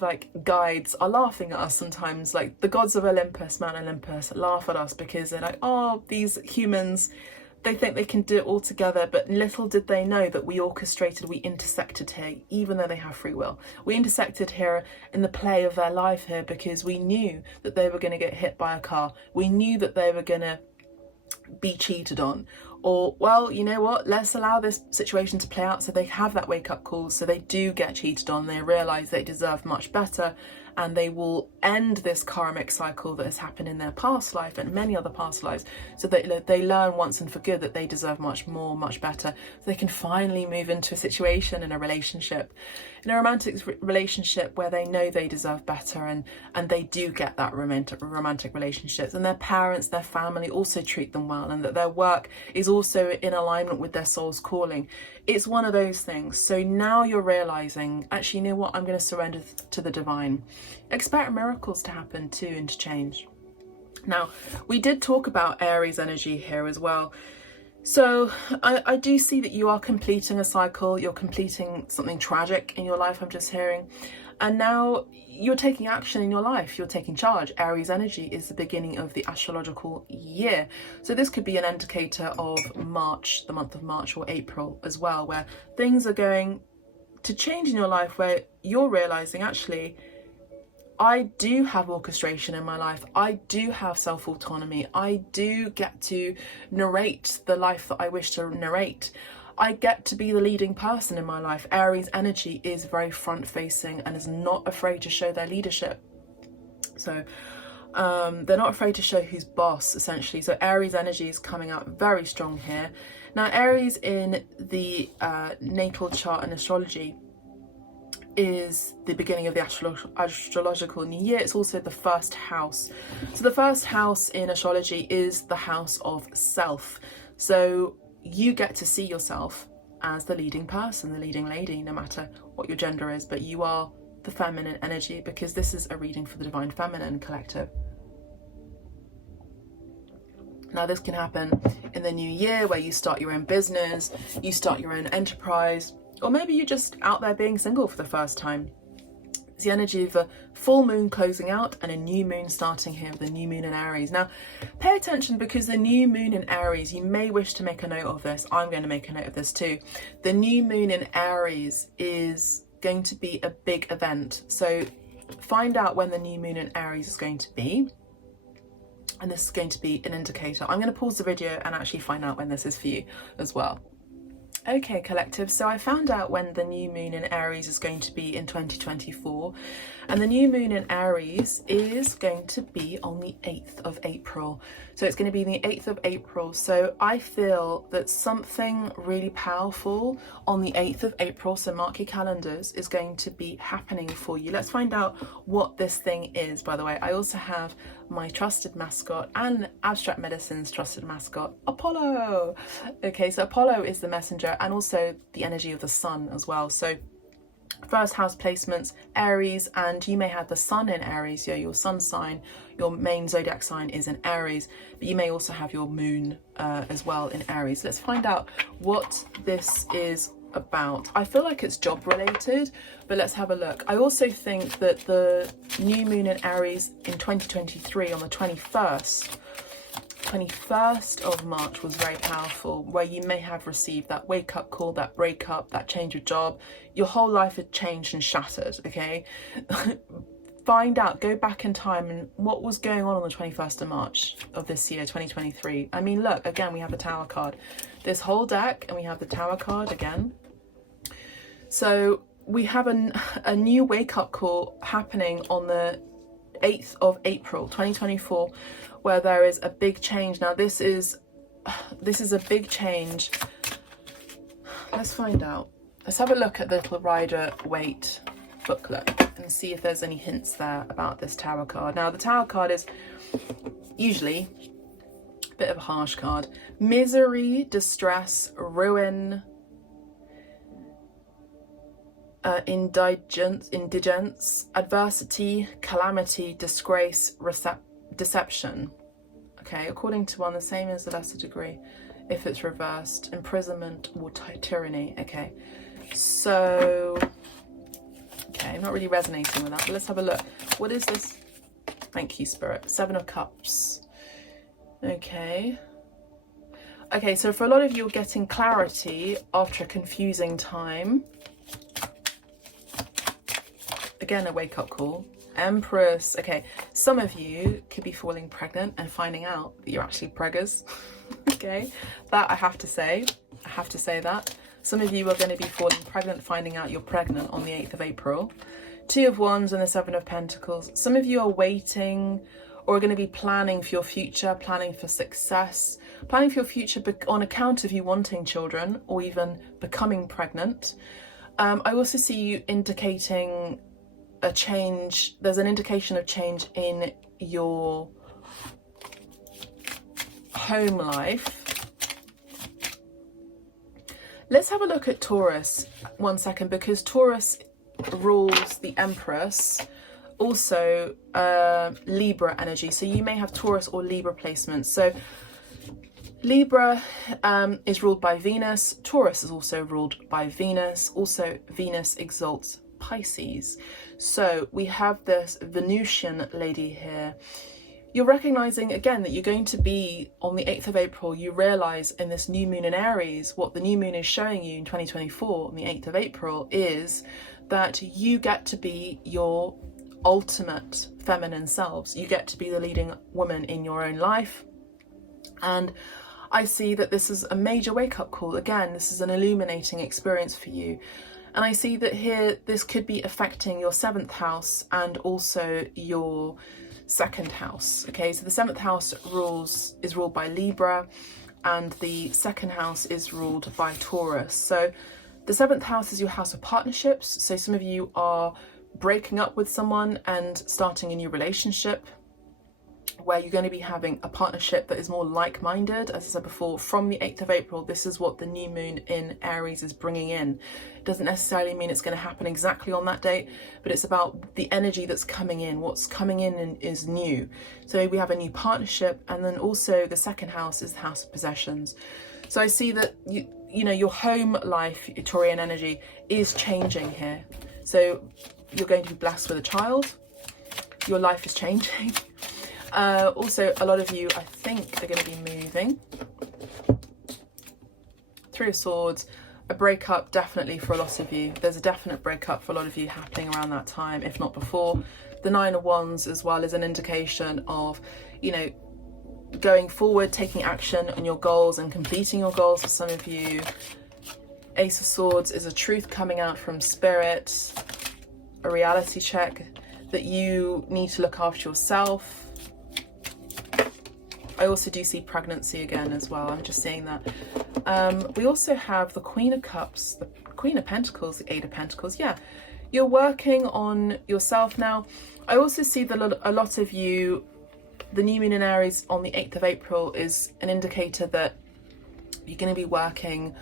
like guides are laughing at us sometimes, like the gods of Olympus, Mount Olympus, laugh at us because they're like, oh, these humans, they think they can do it all together. But little did they know that we orchestrated, we intersected here, even though they have free will. We intersected here in the play of their life here, because we knew that they were going to get hit by a car. We knew that they were going to be cheated on, or, well, you know what, let's allow this situation to play out, so they have that wake-up call, so they do get cheated on, they realize they deserve much better, and they will end this karmic cycle that has happened in their past life and many other past lives, so that they learn once and for good that they deserve much more, much better, so they can finally move into a situation, in a relationship, in a romantic relationship where they know they deserve better, and they do get that romantic relationships, and their parents, their family also treat them well, and that their work is also in alignment with their soul's calling. It's one of those things. So now you're realizing, actually, you know what, I'm going to surrender to the divine. Expect miracles to happen too, and to change. Now, we did talk about Aries energy here as well. So I do see that you are completing a cycle, you're completing something tragic in your life, I'm just hearing. And now you're taking action in your life, you're taking charge. Aries energy is the beginning of the astrological year. So this could be an indicator of March, the month of March, or April as well, where things are going to change in your life, where you're realizing, actually, I do have orchestration in my life. I do have self-autonomy. I do get to narrate the life that I wish to narrate. I get to be the leading person in my life. Aries energy is very front-facing and is not afraid to show their leadership. So they're not afraid to show who's boss, essentially. So Aries energy is coming out very strong here. Now, Aries in the natal chart and astrology is the beginning of the astrological new year. It's also the first house. So the first house in astrology is the house of self. So you get to see yourself as the leading person, the leading lady, no matter what your gender is, but you are the feminine energy, because this is a reading for the divine feminine collective. Now this can happen in the new year, where you start your own business, you start your own enterprise, or maybe you're just out there being single for the first time. It's the energy of a full moon closing out and a new moon starting here, with the new moon in Aries. Now pay attention, because the new moon in Aries, you may wish to make a note of this. I'm going to make a note of this too. The new moon in Aries is going to be a big event. So find out when the new moon in Aries is going to be. And this is going to be an indicator. I'm going to pause the video and actually find out when this is for you as well. Okay, collective, so I found out when the new moon in Aries is going to be in 2024, and the new moon in Aries is going to be on the 8th of April. So it's going to be the 8th of April. So I feel that something really powerful on the 8th of April, so mark your calendars, is going to be happening for you. Let's find out what this thing is. By the way, I also have my trusted mascot and Abstract Medicine's trusted mascot, Apollo. Okay, so Apollo is the messenger and also the energy of the sun as well. So first house placements, Aries, and you may have the sun in Aries, your sun sign, your main zodiac sign is in Aries, but you may also have your moon as well in Aries. Let's find out what this is about. I feel like it's job related, but let's have a look. I also think that the new moon in Aries in 2023 on the 21st of March was very powerful, where you may have received that wake-up call, that breakup, that change of job. Your whole life had changed and shattered, okay? Find out, go back in time, and what was going on the 21st of March of this year, 2023. I mean, look, again, we have the Tower card. This whole deck, and we have the Tower card again. So we have a new wake-up call happening on the 8th of April 2024, where there is a big change. Now this is a big change. Let's find out. Let's have a look at the little Rider Waite booklet and see if there's any hints there about this Tower card. Now the Tower card is usually a bit of a harsh card. Misery, distress, ruin, indigence, adversity, calamity, disgrace, deception. Okay, according to one, the same as the lesser degree if it's reversed, imprisonment or tyranny. Okay, so okay, I'm not really resonating with that, but let's have a look. What is this? Thank you, Spirit. 7 of Cups. Okay, so for a lot of you, you're getting clarity after a confusing time. Again, a wake-up call. Empress. Okay, some of you could be falling pregnant and finding out that you're actually preggers. Okay, that I have to say that. Some of you are going to be falling pregnant, finding out you're pregnant on the 8th of April. 2 of Wands and the 7 of Pentacles. Some of you are waiting or are going to be planning for your future, planning for success, planning for your future on account of you wanting children or even becoming pregnant. I also see you indicating a change. There's an indication of change in your home life. Let's have a look at Taurus 1 second, because Taurus rules the Empress, also Libra energy. So you may have Taurus or Libra placements. So Libra is ruled by Venus. Taurus is also ruled by Venus. Also, Venus exalts Pisces. So we have this Venusian lady here. You're recognizing again that you're going to be on the 8th of April. You realize in this new moon in Aries, what the new moon is showing you in 2024 on the 8th of April is that you get to be your ultimate feminine selves. You get to be the leading woman in your own life. And I see that this is a major wake-up call. Again, this is an illuminating experience for you. And I see that here, this could be affecting your 7th house and also your 2nd house. Okay, so the 7th house is ruled by Libra and the 2nd house is ruled by Taurus. So The 7th house is your house of partnerships. So some of you are breaking up with someone and starting a new relationship, where you're going to be having a partnership that is more like-minded. As I said before, from the 8th of April, this is what the new moon in Aries is bringing in. It doesn't necessarily mean it's going to happen exactly on that date, but it's about the energy that's coming in. What's coming in is new. So we have a new partnership, and then also the 2nd house is the house of possessions. So I see that you know, your home life, your Taurian energy, is changing here. So you're going to be blessed with a child. Your life is changing. Also, a lot of you, I think, are going to be moving. 3 of Swords, a breakup definitely for a lot of you. There's a definite breakup for a lot of you happening around that time, if not before. The 9 of Wands as well is an indication of, you know, going forward, taking action on your goals and completing your goals for some of you. Ace of Swords is a truth coming out from Spirit, a reality check that you need to look after yourself. I also do see pregnancy again as well. I'm just seeing that. We also have the Queen of Cups, the Queen of Pentacles, the 8 of Pentacles. Yeah, you're working on yourself now. I also see that a lot of you, the new moon in Aries on the 8th of April is an indicator that you're going to be working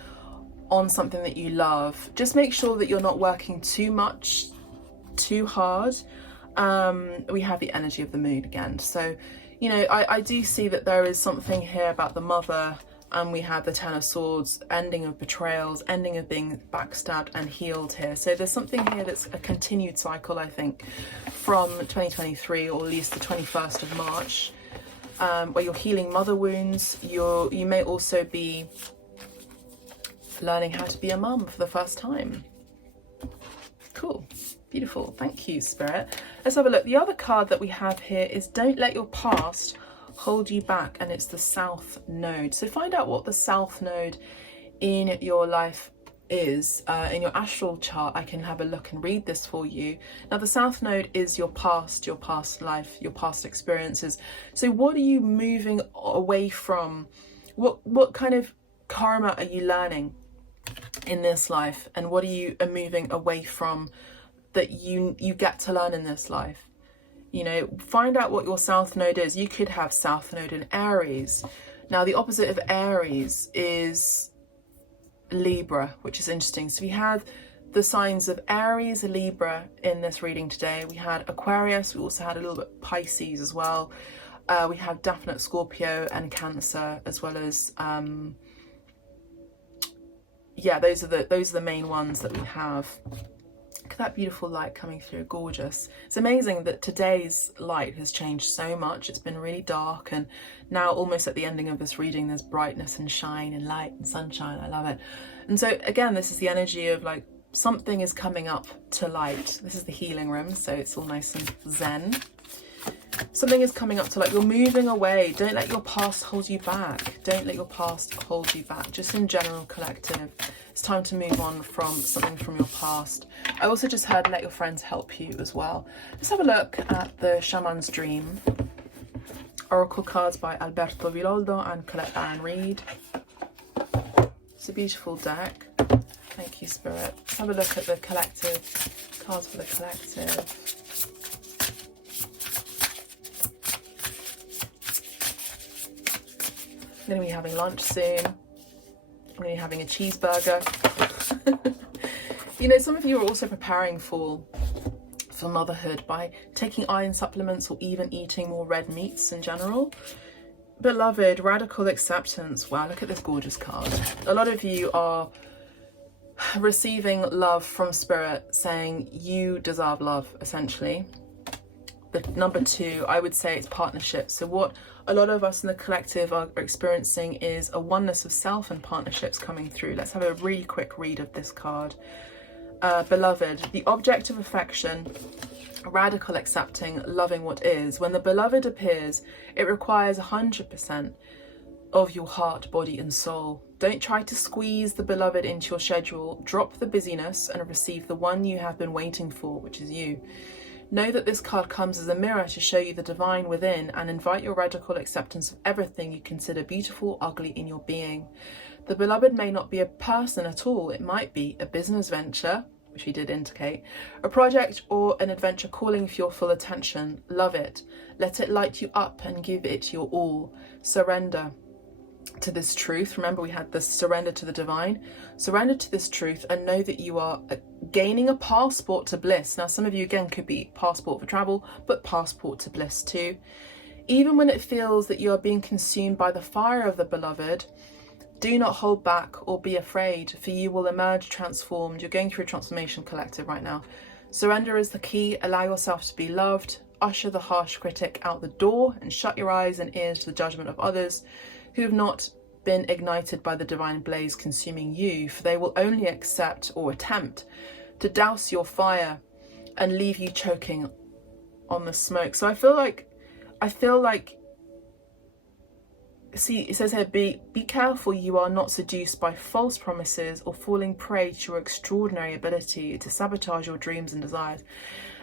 on something that you love. Just make sure that you're not working too much, too hard. We have the energy of the moon again. So, you know, I do see that there is something here about the mother, and we have the 10 of Swords, ending of betrayals, ending of being backstabbed and healed here. So there's something here that's a continued cycle, I think, from 2023, or at least the 21st of March, where you're healing mother wounds. You may also be learning how to be a mum for the first time. Cool. Beautiful. Thank you, Spirit. Let's have a look. The other card that we have here is Don't Let Your Past Hold You Back, and it's the South Node. So find out what the South Node in your life is. In your astral chart, I can have a look and read this for you. Now, the South Node is your past life, your past experiences. So what are you moving away from? What kind of karma are you learning in this life, and what are you moving away from that you get to learn in this life? You know, find out what your South Node is. You could have South Node in Aries. Now, the opposite of Aries is Libra, which is interesting. So we have the signs of Aries, Libra in this reading today. We had Aquarius. We also had a little bit Pisces as well. We have definite Scorpio and Cancer, as well as yeah, those are the main ones that we have. Look at that beautiful light coming through, gorgeous. It's amazing that today's light has changed so much. It's been really dark, and now almost at the ending of this reading there's brightness and shine and light and sunshine. I love it. And so again, this is the energy of like something is coming up to light. This is the healing room, so it's all nice and zen. Something is coming up to light. You're moving away. Don't let your past hold you back. Don't let your past hold you back. Just in general, collective, it's time to move on from something from your past. I also just heard let your friends help you as well. Let's have a look at the Shaman's Dream. Oracle cards by Alberto Villoldo and Colette Ann Reed. It's a beautiful deck. Thank you, Spirit. Let's have a look at the collective, cards for the collective. I'm going to be having lunch soon. I'm going to be having a cheeseburger. You know, some of you are also preparing for motherhood by taking iron supplements or even eating more red meats in general. Beloved, radical acceptance. Wow, look at this gorgeous card. A lot of you are receiving love from Spirit, saying you deserve love, essentially. The number 2, I would say it's partnerships. So what a lot of us in the collective are experiencing is a oneness of self and partnerships coming through. Let's have a really quick read of this card. Beloved, the object of affection, radical accepting, loving what is. When the beloved appears, it requires 100% of your heart, body and soul. Don't try to squeeze the beloved into your schedule. Drop the busyness and receive the one you have been waiting for, which is you. Know that this card comes as a mirror to show you the divine within and invite your radical acceptance of everything you consider beautiful, ugly in your being. The beloved may not be a person at all. It might be a business venture, which he did indicate, a project or an adventure calling for your full attention. Love it. Let it light you up and give it your all. Surrender to this truth. Remember, we had this surrender to the divine. Surrender to this truth and know that you are gaining a passport to bliss. Now, some of you, again, could be passport for travel, but passport to bliss too. Even when it feels that you are being consumed by the fire of the beloved, do not hold back or be afraid, for you will emerge transformed. You're going through a transformation, collective, right now. Surrender is the key. Allow yourself to be loved. Usher the harsh critic out the door and shut your eyes and ears to the judgment of others who have not been ignited by the divine blaze consuming you, for they will only accept or attempt to douse your fire and leave you choking on the smoke. So I feel like, see, it says here, be careful you are not seduced by false promises or falling prey to your extraordinary ability to sabotage your dreams and desires.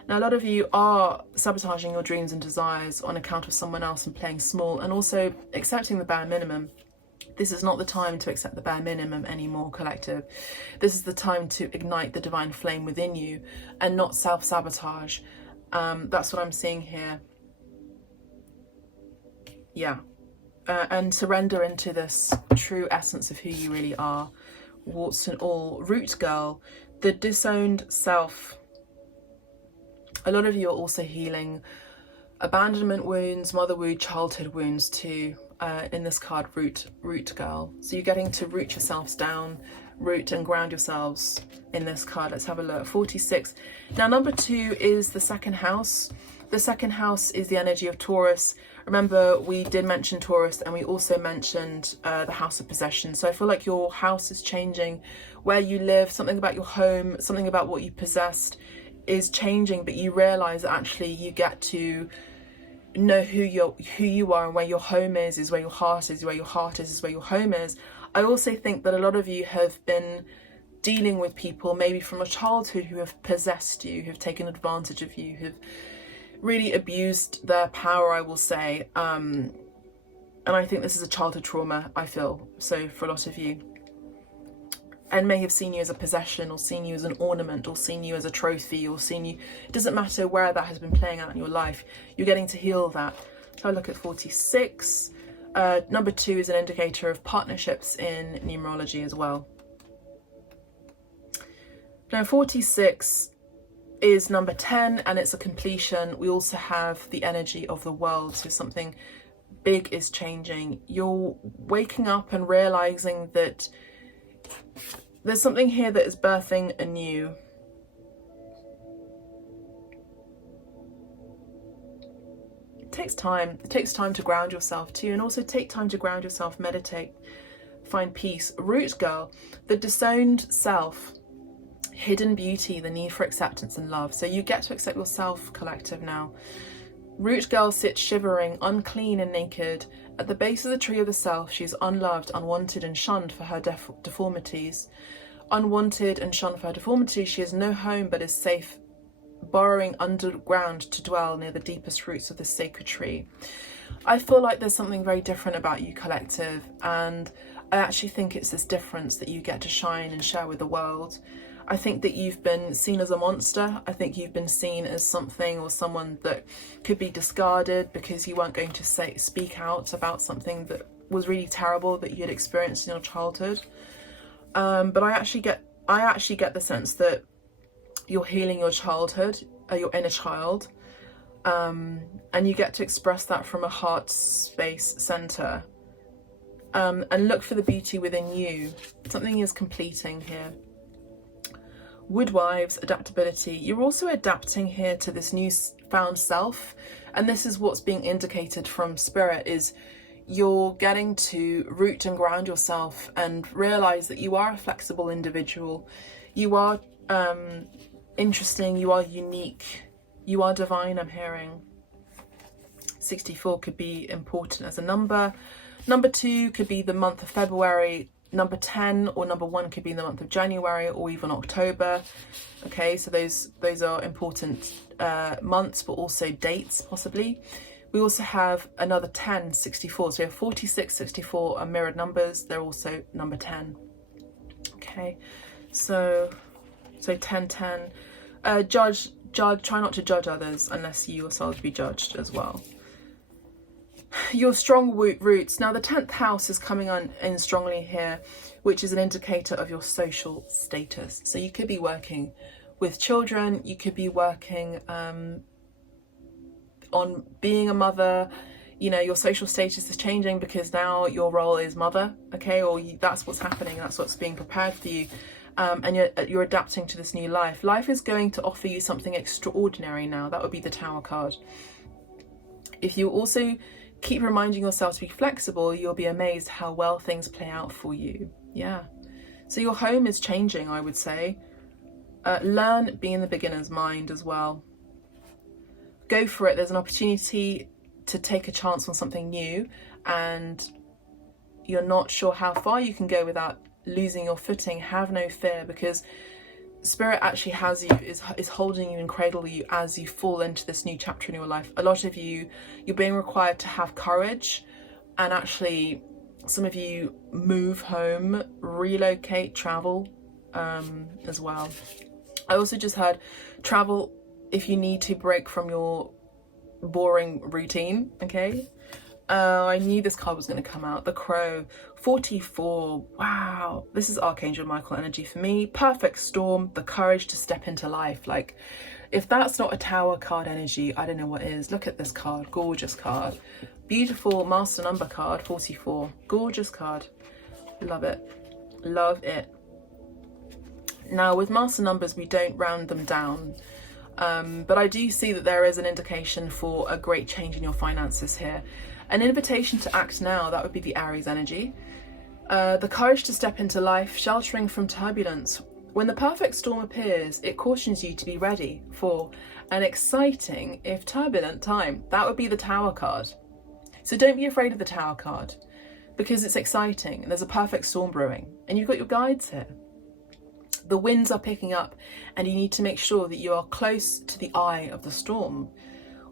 Now, a lot of you are sabotaging your dreams and desires on account of someone else and playing small, and also accepting the bare minimum. This is not the time to accept the bare minimum anymore, collective. This is the time to ignite the divine flame within you and not self-sabotage. That's what I'm seeing here. Yeah. And surrender into this true essence of who you really are, warts and all. Root girl, the disowned self. A lot of you are also healing abandonment wounds, mother wound, childhood wounds too, in this card, root girl. So you're getting to root yourselves down, root and ground yourselves in this card. Let's have a look. 46. Now, number 2 is the second house. The second house is the energy of Taurus. Remember, we did mention Taurus, and we also mentioned the house of possession. So I feel like your house is changing, where you live, something about your home, something about what you possessed is changing, but you realize that actually you get to know who you are, and where your home is where your heart is, where your heart is where your home is. I also think that a lot of you have been dealing with people maybe from your childhood who have possessed you, who've taken advantage of you, who've really abused their power, I will say. And I think this is a childhood trauma, I feel, so for a lot of you. And may have seen you as a possession, or seen you as an ornament, or seen you as a trophy, or seen you, it doesn't matter where that has been playing out in your life, you're getting to heal that. So I look at 46. Number 2 is an indicator of partnerships in numerology as well. Now 46 is number 10, and it's a completion. We also have the energy of the world, so something big is changing. You're waking up and realizing that there's something here that is birthing anew. It takes time. It takes time to ground yourself too, and also take time to ground yourself, meditate, find peace. Root girl, the disowned self, hidden beauty, the need for acceptance and love. So you get to accept yourself, collective, now. Root girl sits shivering, unclean and naked. At the base of the tree of the self, she is unloved, unwanted and shunned for her deformities. Unwanted and shunned for her deformities, she has no home but is safe, burrowing underground to dwell near the deepest roots of this sacred tree. I feel like there's something very different about you, collective, and I actually think it's this difference that you get to shine and share with the world. I think that you've been seen as a monster. I think you've been seen as something or someone that could be discarded because you weren't going to speak out about something that was really terrible that you had experienced in your childhood. But I actually get the sense that you're healing your childhood, your inner child, and you get to express that from a heart space center, and look for the beauty within you. Something is completing here. Woodwives, adaptability. You're also adapting here to this new found self, and this is what's being indicated from spirit, is you're getting to root and ground yourself and realize that you are a flexible individual. You are interesting, you are unique, you are divine, I'm hearing. 64 could be important as a number. Number 2 could be the month of February. Number 10 or number 1 could be the month of January or even October. Okay, so those are important months, but also dates possibly. We also have another 10, 64. So we have 46, 64 are mirrored numbers. They're also number 10. Okay, so 10, 10. Judge, try not to judge others unless you yourselves be judged as well. Your strong roots. Now the 10th house is coming in strongly here, which is an indicator of your social status. So you could be working with children, you could be working on being a mother. You know, your social status is changing because now your role is mother, okay? Or that's what's happening, that's what's being prepared for you. And you're adapting to this new life. Life is going to offer you something extraordinary now. That would be the Tower card. If you also keep reminding yourself to be flexible, you'll be amazed how well things play out for you. Yeah. So your home is changing, I would say. Learn being in the beginner's mind as well. Go for it. There's an opportunity to take a chance on something new, and you're not sure how far you can go without losing your footing. Have no fear, because Spirit actually has you, is holding you and cradling you as you fall into this new chapter in your life. A lot of you're being required to have courage, and actually some of you move home, relocate, travel as well. I also just heard travel if you need to break from your boring routine, okay? I knew this card was going to come out. The Crow, 44. Wow, this is Archangel Michael energy for me. Perfect storm, the courage to step into life. Like, if that's not a Tower card energy, I don't know what is. Look at this card, gorgeous card. Beautiful master number card, 44. Gorgeous card. Love it. Love it. Now, with master numbers, we don't round them down. But I do see that there is an indication for a great change in your finances here. An invitation to act now, that would be the Aries energy. The courage to step into life, sheltering from turbulence. When the perfect storm appears, it cautions you to be ready for an exciting, if turbulent, time. That would be the Tower card. So don't be afraid of the Tower card, because it's exciting and there's a perfect storm brewing, and you've got your guides here. The winds are picking up, and you need to make sure that you are close to the eye of the storm,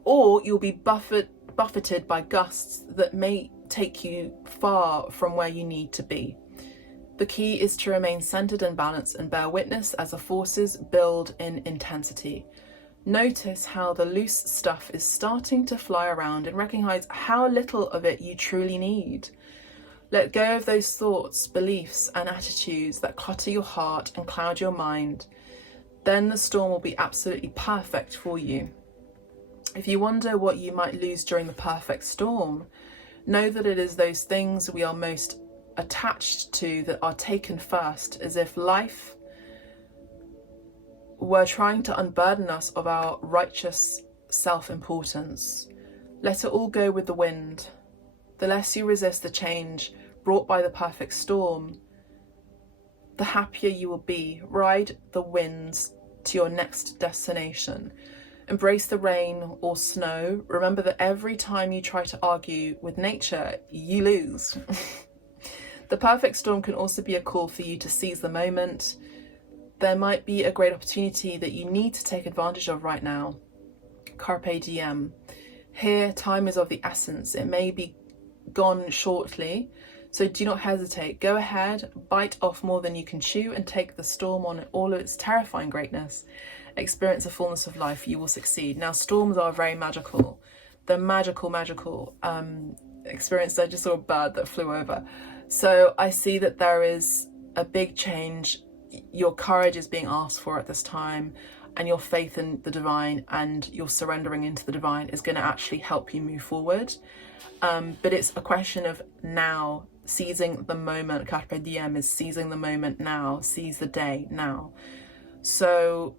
or you'll be buffeted by gusts that may take you far from where you need to be. The key is to remain centered and balanced and bear witness as the forces build in intensity. Notice how the loose stuff is starting to fly around, and recognize how little of it you truly need. Let go of those thoughts, beliefs, and attitudes that clutter your heart and cloud your mind. Then the storm will be absolutely perfect for you. If you wonder what you might lose during the perfect storm, know that it is those things we are most attached to that are taken first, as if life were trying to unburden us of our righteous self-importance. Let it all go with the wind. The less you resist the change brought by the perfect storm, the happier you will be. Ride the winds to your next destination. Embrace the rain or snow. Remember that every time you try to argue with nature, you lose. The perfect storm can also be a call for you to seize the moment. There might be a great opportunity that you need to take advantage of right now. Carpe diem. Here, time is of the essence. It may be gone shortly, so do not hesitate. Go ahead, bite off more than you can chew, and take the storm on all of its terrifying greatness. Experience the fullness of life. You will succeed. Now, storms are very magical. They're magical experience. I just saw a bird that flew over. So I see that there is a big change. Your courage is being asked for at this time, and your faith in the divine and your surrendering into the divine is going to actually help you move forward. But it's a question of now, seizing the moment. Carpe diem is seizing the moment now, seize the day now. So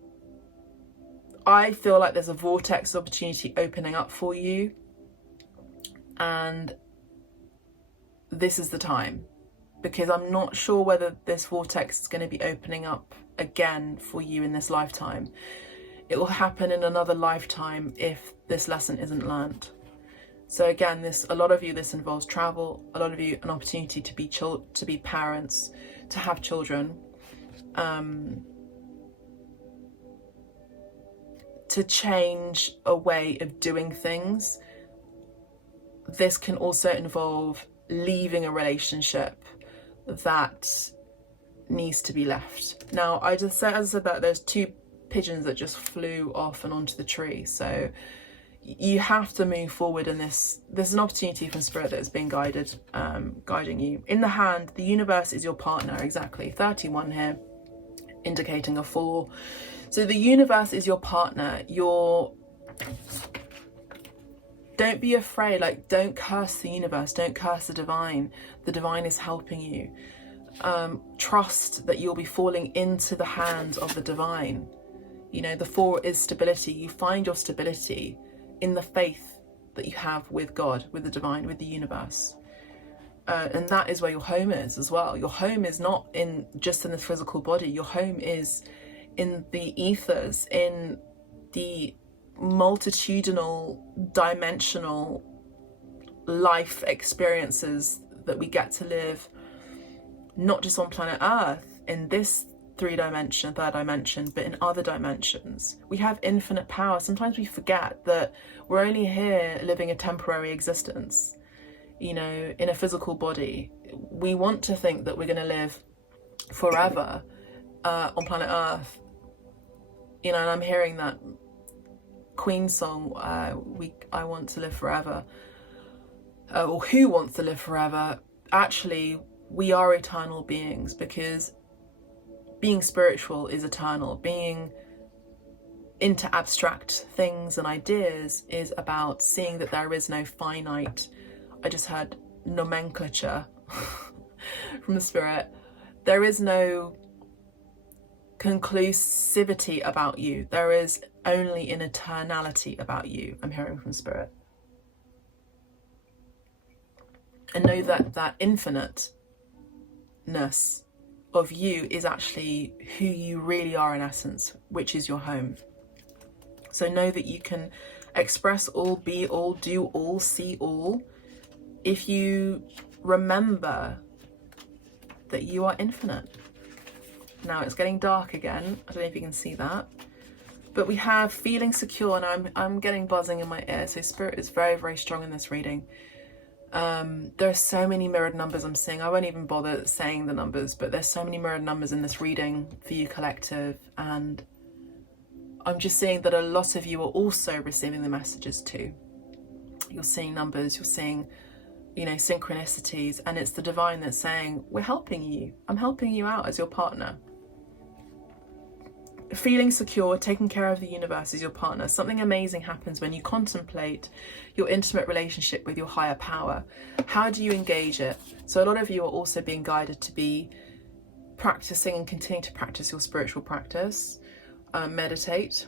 I feel like there's a vortex opportunity opening up for you, and this is the time, because I'm not sure whether this vortex is going to be opening up again for you in this lifetime. It will happen in another lifetime if this lesson isn't learned. So again, a lot of you, this involves travel. A lot of you, an opportunity to be parents, to have children, to change a way of doing things, this can also involve leaving a relationship that needs to be left. Now, I just said, as I said, that there's 2 pigeons that just flew off and onto the tree. So you have to move forward in this. There's an opportunity from spirit that is being guided, guiding you. In the hand, the universe is your partner, exactly. 31 here, indicating a 4. So the universe is your partner. Don't be afraid, like, don't curse the universe, don't curse the divine. The divine is helping you. Trust that you'll be falling into the hands of the divine. You know, the 4 is stability. You find your stability in the faith that you have with God, with the divine, with the universe. And that is where your home is as well. Your home is not just in the physical body. Your home is in the ethers, in the multitudinal, dimensional life experiences that we get to live, not just on planet Earth, in this third dimension, but in other dimensions. We have infinite power. Sometimes we forget that we're only here living a temporary existence, you know, in a physical body. We want to think that we're going to live forever on planet Earth, you know, and I'm hearing that Queen song, I want to live forever, or who wants to live forever. Actually, we are eternal beings, because being spiritual is eternal. Being into abstract things and ideas is about seeing that there is no finite, I just heard nomenclature from the spirit. There is no conclusivity about you. There is only an eternality about you, I'm hearing from spirit. And know that that infiniteness of you is actually who you really are in essence, which is your home. So know that you can express all, be all, do all, see all, if you remember that you are infinite. Now it's getting dark again. I don't know if you can see that, but we have feeling secure, and I'm getting buzzing in my ear. So spirit is very, very strong in this reading. There are so many mirrored numbers I'm seeing. I won't even bother saying the numbers, but there's so many mirrored numbers in this reading for you collective, and I'm just seeing that a lot of you are also receiving the messages too. You're seeing numbers, you're seeing, you know, synchronicities, and it's the divine that's saying, we're helping you. I'm helping you out as your partner. Feeling secure, taking care of the universe as your partner. Something amazing happens when you contemplate your intimate relationship with your higher power. How do you engage it? So a lot of you are also being guided to be practicing and continue to practice your spiritual practice. Meditate.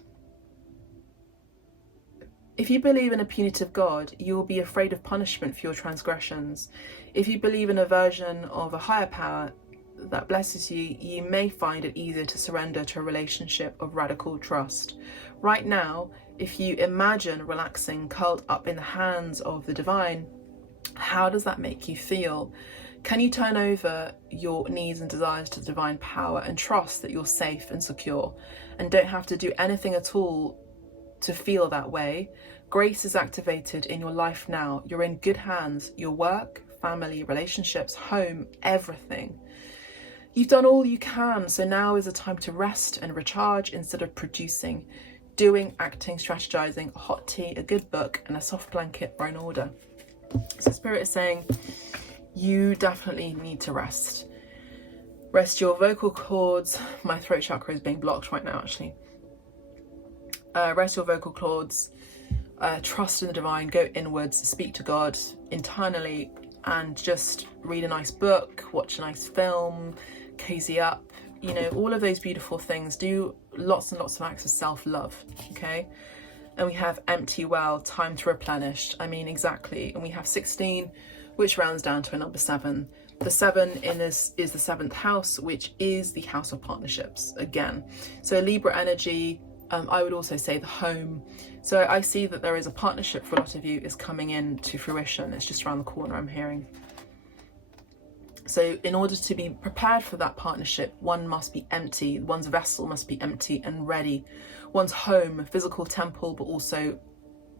If you believe in a punitive God, you will be afraid of punishment for your transgressions. If you believe in a version of a higher power that blesses you, you may find it easier to surrender to a relationship of radical trust. Right now, if you imagine relaxing, curled up in the hands of the divine, how does that make you feel? Can you turn over your needs and desires to the divine power and trust that you're safe and secure and don't have to do anything at all to feel that way? Grace is activated in your life now. You're in good hands. Your work, family, relationships, home, everything. You've done all you can, so now is a time to rest and recharge instead of producing, doing, acting, strategizing, a hot tea, a good book, and a soft blanket are in order. So Spirit is saying you definitely need to rest. Rest your vocal cords. My throat chakra is being blocked right now, actually. Rest your vocal cords. Trust in the divine. Go inwards. Speak to God internally, and just read a nice book, watch a nice film, cozy up, you know, all of those beautiful things. Do lots and lots of acts of self-love, okay? And we have empty well, time to replenish. I mean, exactly. And we have 16, which rounds down to a number 7. The 7 in this is the 7th house, which is the house of partnerships again. So Libra energy, I would also say the home. So I see that there is a partnership for a lot of you is coming in to fruition. It's just around the corner, I'm hearing. So in order to be prepared for that partnership, one must be empty. One's vessel must be empty and ready. One's home, physical temple, but also,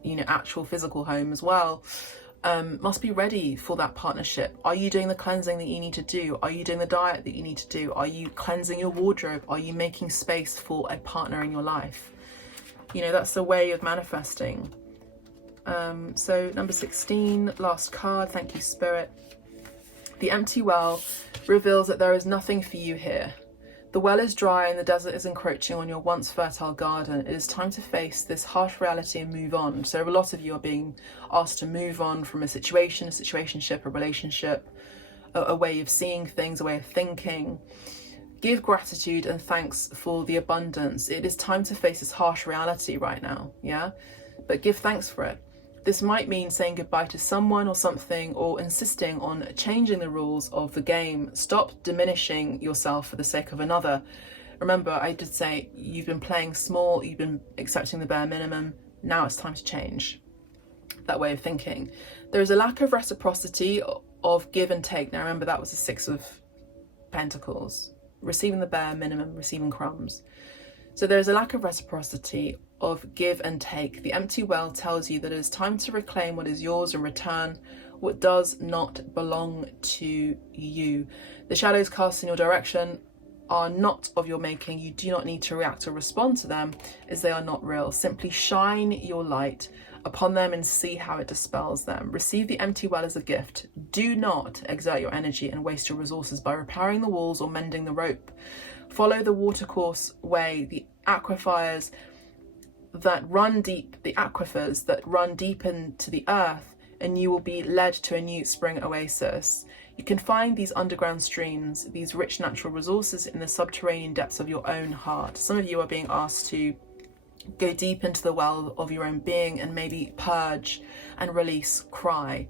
you know, actual physical home as well, must be ready for that partnership. Are you doing the cleansing that you need to do? Are you doing the diet that you need to do? Are you cleansing your wardrobe? Are you making space for a partner in your life? You know, that's the way of manifesting. So number 16, last card. Thank you, Spirit. The empty well reveals that there is nothing for you here. The well is dry and the desert is encroaching on your once fertile garden. It is time to face this harsh reality and move on. So a lot of you are being asked to move on from a situation, a situationship, a relationship, a way of seeing things, a way of thinking. Give gratitude and thanks for the abundance. It is time to face this harsh reality right now, yeah? But give thanks for it. This might mean saying goodbye to someone or something, or insisting on changing the rules of the game. Stop diminishing yourself for the sake of another. Remember, I did say you've been playing small, you've been accepting the bare minimum. Now it's time to change that way of thinking. There is a lack of reciprocity of give and take. Now remember, that was the 6 of Pentacles. Receiving the bare minimum, receiving crumbs. So there is a lack of reciprocity of give and take. The empty well tells you that it is time to reclaim what is yours and return what does not belong to you. The shadows cast in your direction are not of your making. You do not need to react or respond to them, as they are not real. Simply shine your light upon them and see how it dispels them. Receive the empty well as a gift. Do not exert your energy and waste your resources by repairing the walls or mending the rope. Follow the watercourse way, the aquifers that run deep into the earth, and you will be led to a new spring oasis. You can find these underground streams, these rich natural resources, in the subterranean depths of your own heart. Some of you are being asked to go deep into the well of your own being and maybe purge and release, cry.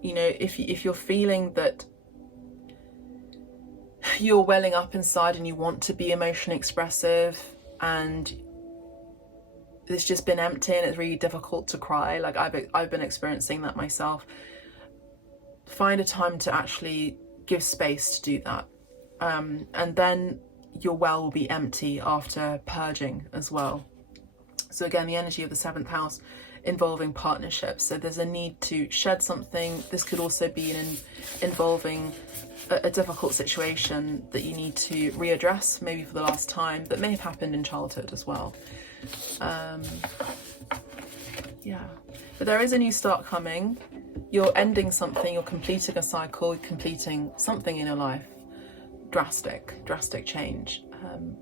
You know, if you're feeling that you're welling up inside and you want to be emotionally expressive and it's just been empty and it's really difficult to cry, like I've been experiencing that myself, find a time to actually give space to do that, and then your well will be empty after purging as well. So again, the energy of the 7th house involving partnerships, so there's a need to shed something. This could also be involving a difficult situation that you need to readdress, maybe for the last time, that may have happened in childhood as well. Yeah, but there is a new start coming. You're ending something, you're completing a cycle, completing something in your life. Drastic change,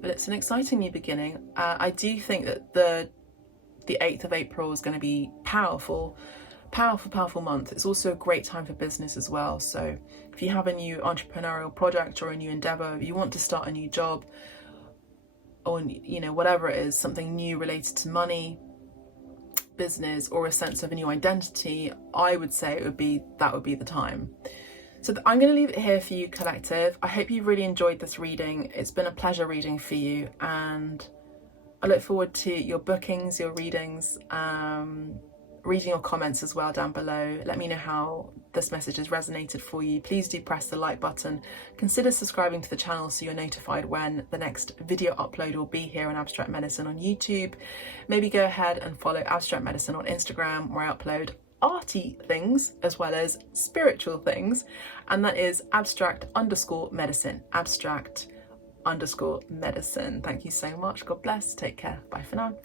but it's an exciting new beginning. I do think that the 8th of April is going to be powerful month. It's also a great time for business as well. So if you have a new entrepreneurial project or a new endeavor, if you want to start a new job, or you know, whatever it is, something new related to money, business, or a sense of a new identity, I would say that would be the time. So I'm going to leave it here for you, collective. I hope you really enjoyed this reading. It's been a pleasure reading for you, and I look forward to your bookings, your readings, reading your comments as well down below. Let me know how this message has resonated for you. Please do press the like button. Consider subscribing to the channel so you're notified when the next video upload will be here on Abstract Medicine on YouTube. Maybe go ahead and follow Abstract Medicine on Instagram, where I upload arty things as well as spiritual things, and that is abstract_medicine. Abstract_medicine. Thank you so much. God bless. Take care. Bye for now.